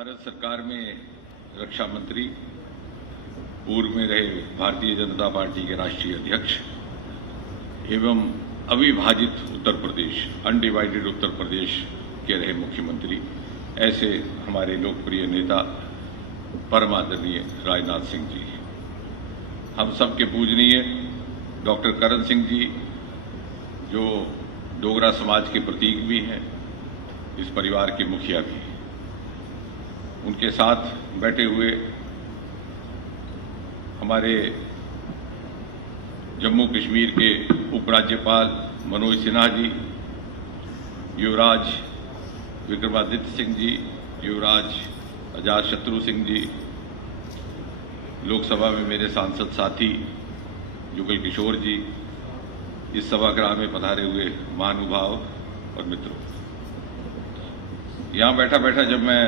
भारत सरकार में रक्षा मंत्री, पूर्व में रहे भारतीय जनता पार्टी के राष्ट्रीय अध्यक्ष एवं अविभाजित उत्तर प्रदेश, अनडिवाइडेड उत्तर प्रदेश के रहे मुख्यमंत्री, ऐसे हमारे लोकप्रिय नेता परम आदरणीय राजनाथ सिंह जी, हम सबके पूजनीय डॉक्टर करण सिंह जी, जो डोगरा समाज के प्रतीक भी हैं, इस परिवार के मुखिया भी, उनके साथ बैठे हुए हमारे जम्मू कश्मीर के उपराज्यपाल मनोज सिन्हा जी, युवराज विक्रमादित्य सिंह जी, युवराज अजातशत्रु सिंह जी, लोकसभा में मेरे सांसद साथी जुगल किशोर जी, इस सभागृह में पधारे हुए महानुभाव और मित्रों, यहाँ बैठा बैठा जब मैं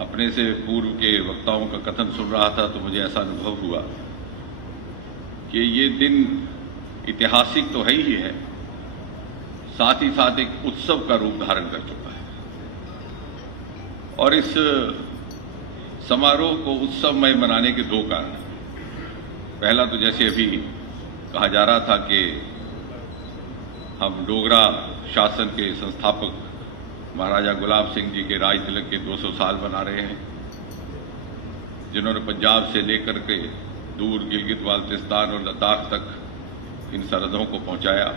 अपने से पूर्व के वक्ताओं का कथन सुन रहा था तो मुझे ऐसा अनुभव हुआ कि ये दिन ऐतिहासिक तो है ही है, साथ ही साथ एक उत्सव का रूप धारण कर चुका है। और इस समारोह को उत्सवमय मनाने के दो कारण। पहला तो जैसे अभी कहा जा रहा था कि हम डोगरा शासन के संस्थापक महाराजा गुलाब सिंह जी के राज तिलक के 200 साल मना रहे हैं, जिन्होंने पंजाब से लेकर के दूर गिलगित बाल्टिस्तान और लद्दाख तक इन सरहदों को पहुंचाया।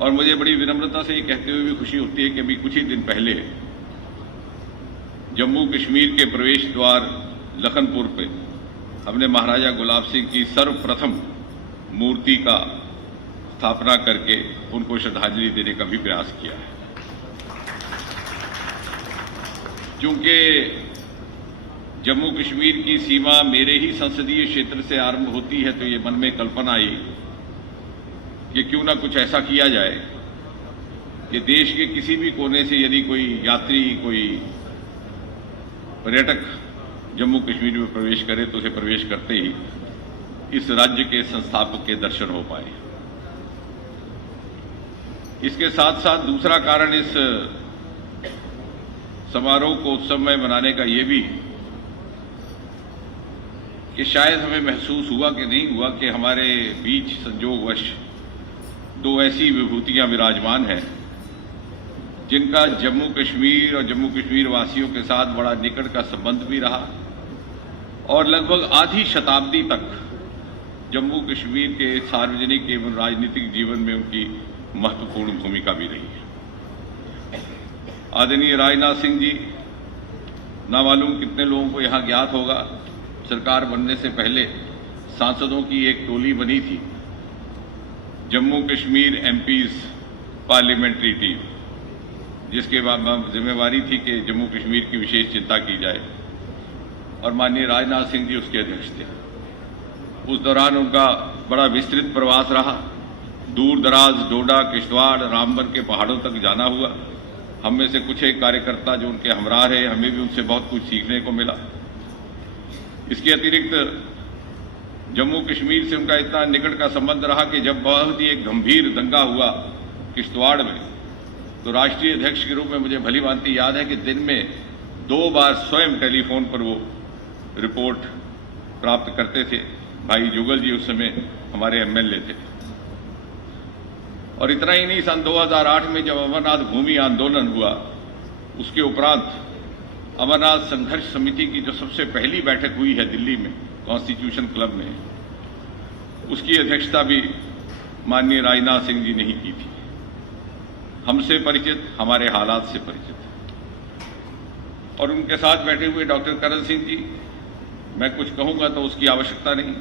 और मुझे बड़ी विनम्रता से ये कहते हुए भी खुशी होती है कि अभी कुछ ही दिन पहले जम्मू कश्मीर के प्रवेश द्वार लखनपुर पे हमने महाराजा गुलाब सिंह की सर्वप्रथम मूर्ति का स्थापना करके उनको श्रद्धांजलि देने का भी प्रयास किया है। क्योंकि जम्मू कश्मीर की सीमा मेरे ही संसदीय क्षेत्र से आरंभ होती है, तो ये मन में कल्पना आई कि क्यों ना कुछ ऐसा किया जाए कि देश के किसी भी कोने से यदि कोई यात्री, कोई पर्यटक जम्मू कश्मीर में प्रवेश करे तो उसे प्रवेश करते ही इस राज्य के संस्थापक के दर्शन हो पाए। इसके साथ साथ दूसरा कारण इस समारोह को उत्सवमय मनाने का यह भी कि शायद हमें महसूस हुआ कि नहीं हुआ कि हमारे बीच संजोगवश दो ऐसी विभूतियां विराजमान हैं जिनका जम्मू कश्मीर और जम्मू कश्मीर वासियों के साथ बड़ा निकट का संबंध भी रहा और लगभग आधी शताब्दी तक जम्मू कश्मीर के सार्वजनिक एवं राजनीतिक जीवन में उनकी महत्वपूर्ण भूमिका भी रही है। आदरणीय राजनाथ सिंह जी, ना मालूम कितने लोगों को यहां ज्ञात होगा, सरकार बनने से पहले सांसदों की एक टोली बनी थी, Jammu Kashmir MPs parliamentary team, जिसके बाद जिम्मेवारी थी कि जम्मू कश्मीर की विशेष चिंता की जाए और माननीय राजनाथ सिंह जी उसके अध्यक्ष थे। उस दौरान उनका बड़ा विस्तृत प्रवास रहा, दूर दराज डोडा, किश्तवाड़, रामबन के पहाड़ों तक जाना हुआ। हम में से कुछ एक कार्यकर्ता जो उनके हमराह रहे, हमें भी उनसे बहुत कुछ सीखने को मिला। इसके अतिरिक्त जम्मू कश्मीर से उनका इतना निकट का संबंध रहा कि जब बहुत ही एक गंभीर दंगा हुआ किश्तवाड़ में, तो राष्ट्रीय अध्यक्ष के रूप में मुझे भली भांति याद है कि दिन में 2 बार स्वयं टेलीफोन पर वो रिपोर्ट प्राप्त करते थे। भाई जुगल जी उस समय हमारे एमएलए थे। और इतना ही नहीं, सन 2008 में जब अमरनाथ भूमि आंदोलन हुआ, उसके उपरांत अमरनाथ संघर्ष समिति की जो सबसे पहली बैठक हुई है दिल्ली में कॉन्स्टिट्यूशन क्लब में, उसकी अध्यक्षता भी माननीय राजनाथ सिंह जी ने ही की थी। हमसे परिचित, हमारे हालात से परिचित। और उनके साथ बैठे हुए डॉक्टर करण सिंह जी, मैं कुछ कहूंगा तो उसकी आवश्यकता नहीं,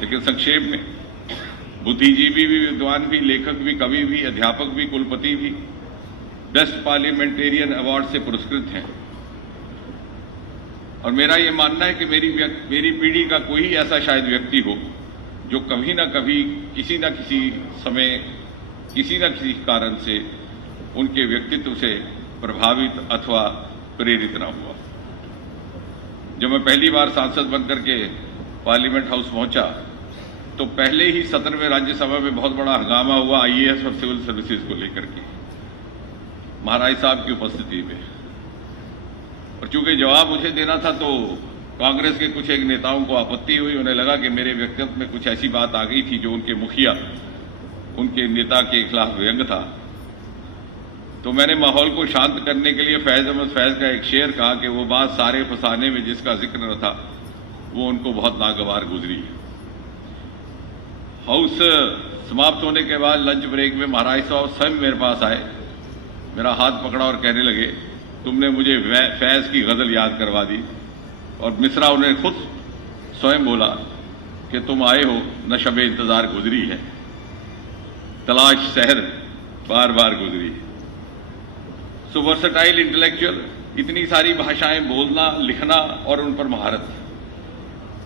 लेकिन संक्षेप में बुद्धिजीवी भी, विद्वान भी, लेखक भी, कवि भी, अध्यापक भी, कुलपति भी, बेस्ट पार्लियामेंटेरियन अवार्ड से पुरस्कृत हैं। और मेरा ये मानना है कि मेरी पीढ़ी का कोई ऐसा शायद व्यक्ति हो जो कभी ना कभी किसी न किसी समय, किसी न किसी कारण से उनके व्यक्तित्व से प्रभावित अथवा प्रेरित न हुआ। जब मैं पहली बार सांसद बनकर के पार्लियामेंट हाउस पहुंचा तो पहले ही सत्र में राज्यसभा में बहुत बड़ा हंगामा हुआ आईएएस और सिविल सर्विसेज को लेकर के, महाराज साहब की उपस्थिति में। और चूंकि जवाब मुझे देना था तो कांग्रेस के कुछ एक नेताओं को आपत्ति हुई। उन्हें लगा कि मेरे व्यक्तित्व में कुछ ऐसी बात आ गई थी जो उनके मुखिया, उनके नेता के खिलाफ व्यंग था। तो मैंने माहौल को शांत करने के लिए फैज अहमद फैज का एक शेर कहा कि वो बात सारे फसाने में जिसका जिक्र न था वो उनको बहुत नागवार गुजरी है। हाउस समाप्त होने के बाद लंच ब्रेक में महाराज साहब स्वयं मेरे पास आए, मेरा हाथ पकड़ा और कहने लगे, तुमने मुझे फैज की गजल याद करवा दी। और मिसरा उन्हें खुद स्वयं बोला कि तुम आए हो न शबे इंतजार गुजरी है, तलाश शहर बार बार गुजरी है। सो वर्सेटाइल इंटेलेक्चुअल, इतनी सारी भाषाएं बोलना, लिखना और उन पर महारत।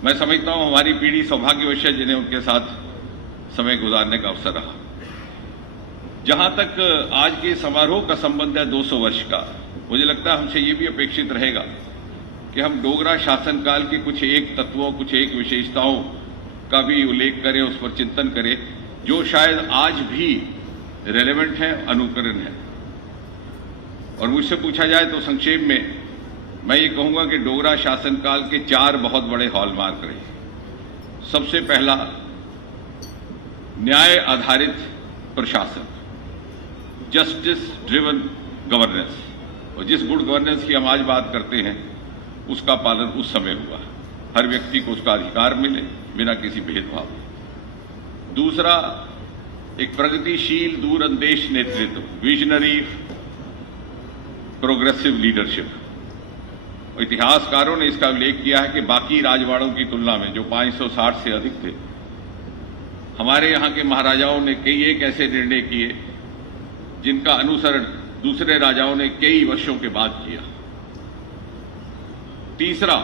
मैं समझता हूं हमारी पीढ़ी सौभाग्यवश है जिन्हें उनके साथ समय गुजारने का अवसर रहा। जहां तक आज के समारोह का संबंध है 200 वर्ष का, मुझे लगता है हमसे ये भी अपेक्षित रहेगा कि हम डोगरा शासनकाल के कुछ एक तत्वों, कुछ एक विशेषताओं का भी उल्लेख करें, उस पर चिंतन करें जो शायद आज भी रेलेवेंट है, अनुकरण है। और मुझसे पूछा जाए तो संक्षेप में मैं ये कहूंगा कि डोगरा शासनकाल के 4 बहुत बड़े हॉलमार्क रहे। सबसे पहला, न्याय आधारित प्रशासन, जस्टिस ड्रिवन गवर्नेंस। और जिस गुड गवर्नेंस की हम आज बात करते हैं उसका पालन उस समय हुआ, हर व्यक्ति को उसका अधिकार मिले बिना किसी भेदभाव। दूसरा, एक प्रगतिशील दूरंदेश नेतृत्व, विजनरी प्रोग्रेसिव लीडरशिप। इतिहासकारों ने इसका उल्लेख किया है कि बाकी राजवाड़ों की तुलना में जो 560 से अधिक थे, हमारे यहां के महाराजाओं ने कई एक ऐसे निर्णय किए जिनका अनुसरण दूसरे राजाओं ने कई वर्षों के बाद किया। तीसरा,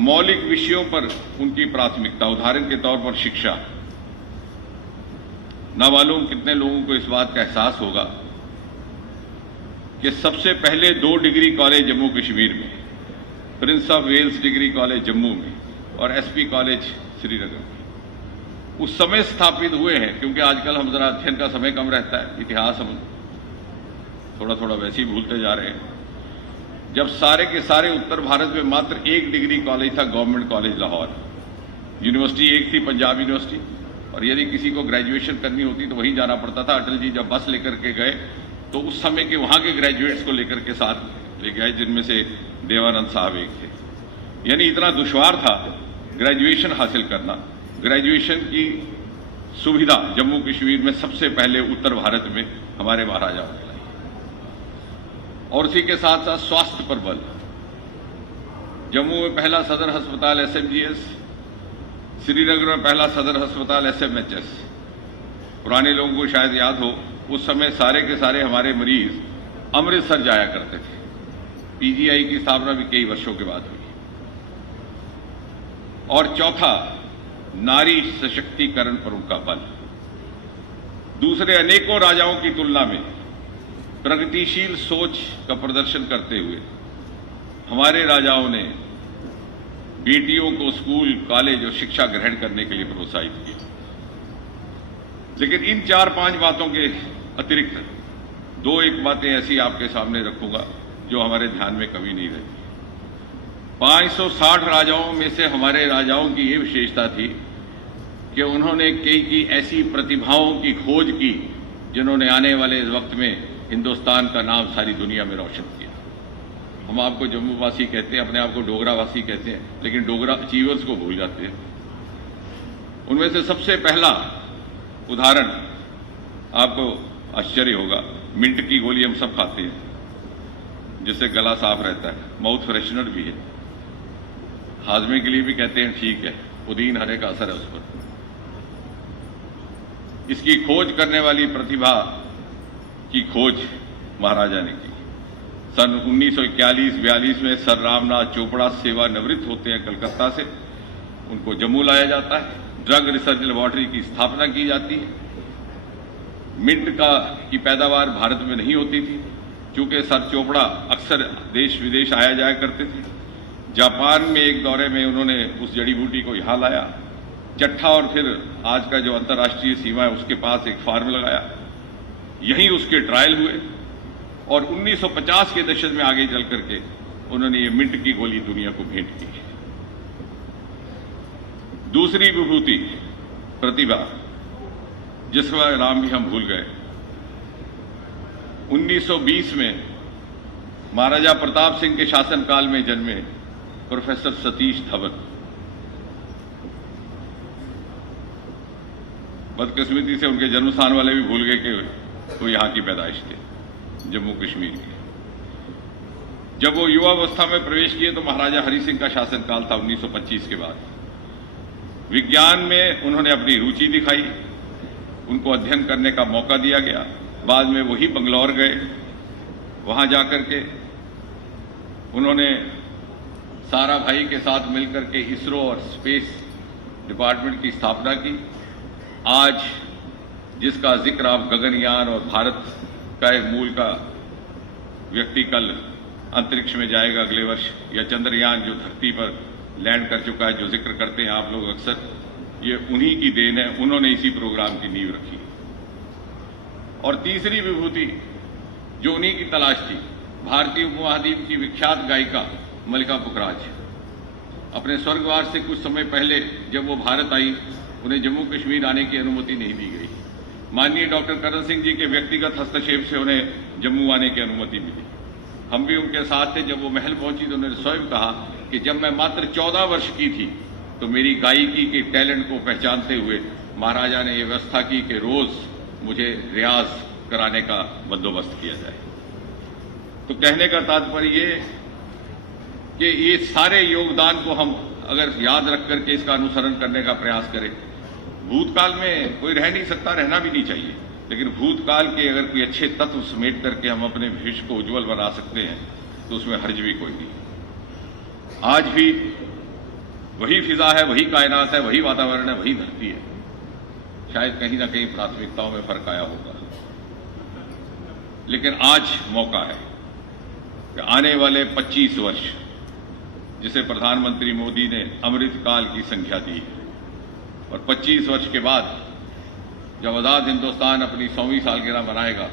मौलिक विषयों पर उनकी प्राथमिकता, उदाहरण के तौर पर शिक्षा। ना मालूम कितने लोगों को इस बात का एहसास होगा कि सबसे पहले 2 डिग्री कॉलेज जम्मू कश्मीर में, Prince of Wales degree college Jammu में और एसपी कॉलेज श्रीनगर में उस समय स्थापित हुए हैं। क्योंकि आजकल हम जरा अध्ययन का समय कम रहता है, इतिहास हम थोड़ा थोड़ा वैसे ही भूलते जा रहे हैं। जब सारे के सारे उत्तर भारत में मात्र 1 डिग्री कॉलेज था, गवर्नमेंट कॉलेज लाहौर। यूनिवर्सिटी एक थी, पंजाब यूनिवर्सिटी, और यदि किसी को ग्रेजुएशन करनी होती तो वहीं जाना पड़ता था। अटल जी जब बस लेकर के गए तो उस समय के वहां के ग्रेजुएट्स को लेकर के साथ ले गए, जिनमें से देवानंद साहब एक थे। यानी इतना दुश्वार था ग्रेजुएशन हासिल करना। ग्रेजुएशन की सुविधा जम्मू कश्मीर में सबसे पहले उत्तर भारत में हमारे महाराजाओं ने लाई। और उसी के साथ साथ स्वास्थ्य पर बल। जम्मू में पहला सदर अस्पताल एसएमजीएस, श्रीनगर में पहला सदर अस्पताल एसएमएचएस। पुराने लोगों को शायद याद हो, उस समय सारे के सारे हमारे मरीज अमृतसर जाया करते थे। पीजीआई की स्थापना भी कई वर्षों के बाद हुई। और चौथा, नारी सशक्तिकरण पर उनका बल। दूसरे अनेकों राजाओं की तुलना में प्रगतिशील सोच का प्रदर्शन करते हुए हमारे राजाओं ने बेटियों को स्कूल, कॉलेज और शिक्षा ग्रहण करने के लिए प्रोत्साहित किया। लेकिन इन 4-5 बातों के अतिरिक्त 2-1 बातें ऐसी आपके सामने रखूंगा जो हमारे ध्यान में कभी नहीं रहती। 560 राजाओं में से हमारे राजाओं की ये विशेषता थी कि उन्होंने कई ऐसी प्रतिभाओं की खोज की जिन्होंने आने वाले इस वक्त में हिंदुस्तान का नाम सारी दुनिया में रोशन किया। हम आपको जम्मू वासी कहते हैं, अपने आप को डोगरा वासी कहते हैं, लेकिन डोगरा अचीवर्स को भूल जाते हैं। उनमें से सबसे पहला उदाहरण, आपको आश्चर्य होगा, मिंट की गोली हम सब खाते हैं जिससे गला साफ रहता है, माउथ फ्रेशनर भी है, हाजमे के लिए भी कहते हैं, ठीक है, पुदीन हरे का असर है उस पर। इसकी खोज करने वाली प्रतिभा की खोज महाराजा ने की। सन 1941-42 में सर रामनाथ चोपड़ा सेवानिवृत्त होते हैं कलकत्ता से, उनको जम्मू लाया जाता है। ड्रग रिसर्च लेबोरेटरी की स्थापना की जाती है। मिंट की पैदावार भारत में नहीं होती थी, चूंकि सर चोपड़ा अक्सर देश विदेश आया जाया करते थे। जापान में एक दौरे में उन्होंने उस जड़ी बूटी को यहां लाया, चट्ठा और फिर आज का जो अंतर्राष्ट्रीय सीमा है उसके पास एक फार्म लगाया, यहीं उसके ट्रायल हुए और 1950 के दशक में आगे चल करके उन्होंने ये मिंट की गोली दुनिया को भेंट की। दूसरी विभूति प्रतिभा, जिसका नाम भी हम भूल गए। 1920 में महाराजा प्रताप सिंह के शासनकाल में जन्मे प्रोफेसर सतीश धवन। बदकिस्मती से उनके जन्म स्थान वाले भी भूल गए कि वो यहां की पैदाइश थे, जम्मू कश्मीर के। जब वो युवावस्था में प्रवेश किए तो महाराजा हरि सिंह का शासनकाल था 1925 के बाद। विज्ञान में उन्होंने अपनी रुचि दिखाई, उनको अध्ययन करने का मौका दिया गया। बाद में वही बंगलौर गए, वहां जाकर के उन्होंने साराभाई के साथ मिलकर के इसरो और स्पेस डिपार्टमेंट की स्थापना की। आज जिसका जिक्र आप गगनयान और भारत का एक मूल का व्यक्ति कल अंतरिक्ष में जाएगा अगले वर्ष, या चंद्रयान जो धरती पर लैंड कर चुका है, जो जिक्र करते हैं आप लोग अक्सर, ये उन्हीं की देन है। उन्होंने इसी प्रोग्राम की नींव रखी। और तीसरी विभूति जो उन्हीं की तलाश थी, भारतीय उपमहाद्वीप की विख्यात गायिका मल्लिका पुखराज। अपने स्वर्गवास से कुछ समय पहले जब वो भारत आई, उन्हें जम्मू कश्मीर आने की अनुमति नहीं दी गई। माननीय डॉक्टर करण सिंह जी के व्यक्तिगत हस्तक्षेप से उन्हें जम्मू आने की अनुमति मिली। हम भी उनके साथ थे। जब वो महल पहुंची तो उन्होंने स्वयं कहा कि जब मैं मात्र 14 वर्ष की थी तो मेरी गायकी के टैलेंट को पहचानते हुए महाराजा ने यह व्यवस्था की कि रोज मुझे रियाज कराने का बंदोबस्त किया जाए। तो कहने का तात्पर्य ये कि ये सारे योगदान को हम अगर याद रख करके इसका अनुसरण करने का प्रयास करें। भूतकाल में कोई रह नहीं सकता, रहना भी नहीं चाहिए, लेकिन भूतकाल के अगर कोई अच्छे तत्व समेट करके हम अपने भविष्य को उज्जवल बना सकते हैं तो उसमें हर्ज भी कोई नहीं। आज भी वही फिजा है, वही कायनात है, वही वातावरण है, वही धरती है। शायद कहीं ना कहीं प्राथमिकताओं में फर्क आया होगा, लेकिन आज मौका है कि आने वाले 25 वर्ष, जिसे प्रधानमंत्री मोदी ने अमृतकाल की संख्या दी है, और 25 वर्ष के बाद जब आजाद हिंदुस्तान अपनी 100वीं सालगिरह मनाएगा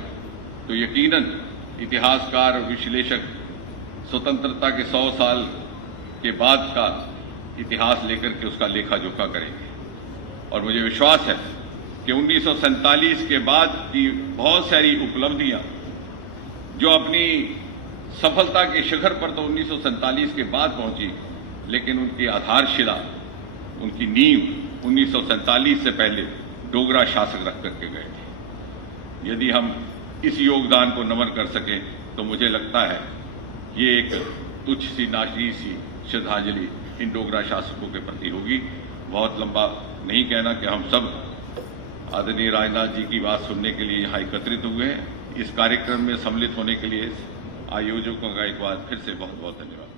तो यकीनन इतिहासकार और विश्लेषक स्वतंत्रता के 100 साल के बाद का इतिहास लेकर के उसका लेखा जोखा करेंगे। और मुझे विश्वास है कि 1947 के बाद की बहुत सारी उपलब्धियां जो अपनी सफलता के शिखर पर तो 1947 के बाद पहुंची, लेकिन उनकी आधारशिला, उनकी नींव 1947 से पहले डोगरा शासक रख करके गए थे। यदि हम इस योगदान को नमन कर सकें तो मुझे लगता है ये एक तुच्छ सी नाची सी श्रद्धांजलि इन डोगरा शासकों के प्रति होगी। बहुत लंबा नहीं कहना कि हम सब आदरणीय राजनाथ जी की बात सुनने के लिए यहाँ एकत्रित हुए हैं। इस कार्यक्रम में सम्मिलित होने के लिए आयोजकों का एक बार फिर से बहुत बहुत धन्यवाद।